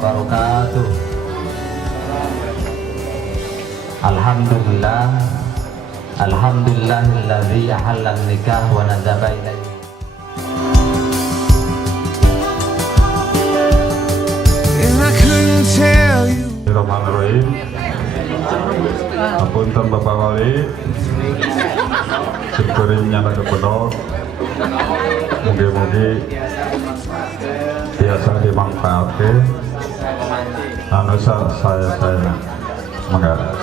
wabarakatuh. Alhamdulillah, alhamdulillahilladzi ahalla nikah wa nazaba ilaihi. Bismillahirrahmanirrahim. Apunten Bapak Wali, syukurin nyata kepedok. Mugi-mugi biasa dimanfaatkan. Anu saya mangga.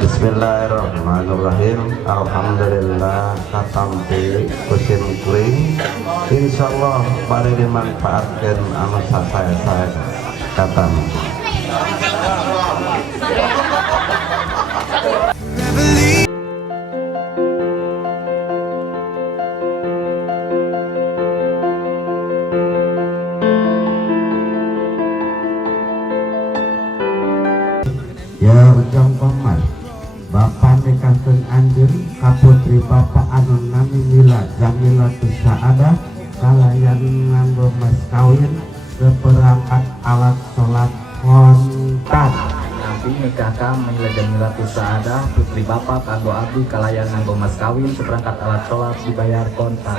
Bismillahirrahmanirrahim. Alhamdulillah katampi kusim kuring. Insyaallah bari dimanfaatkan anu saya katam. Ya ujang paman Bapak nikahkeun anjeun ka putri Bapak anu nami Mila Jamilatus Saadah kalayan nganggo mas kawin seperangkat alat sholat kontan. Nabi nikahkan Mila Jamilatus Saadah putri Bapak kanggo abdi kalayan nganggo mas kawin seperangkat alat sholat dibayar kontan.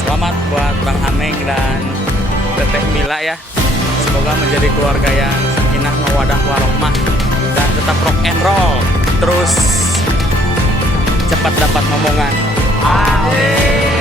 Selamat buat Bang Ameng dan Teteh Mila ya. Semoga menjadi keluarga yang sakinah mawadah warohmah dan tetap rock and roll. Terus cepat dapat momongan. Amin.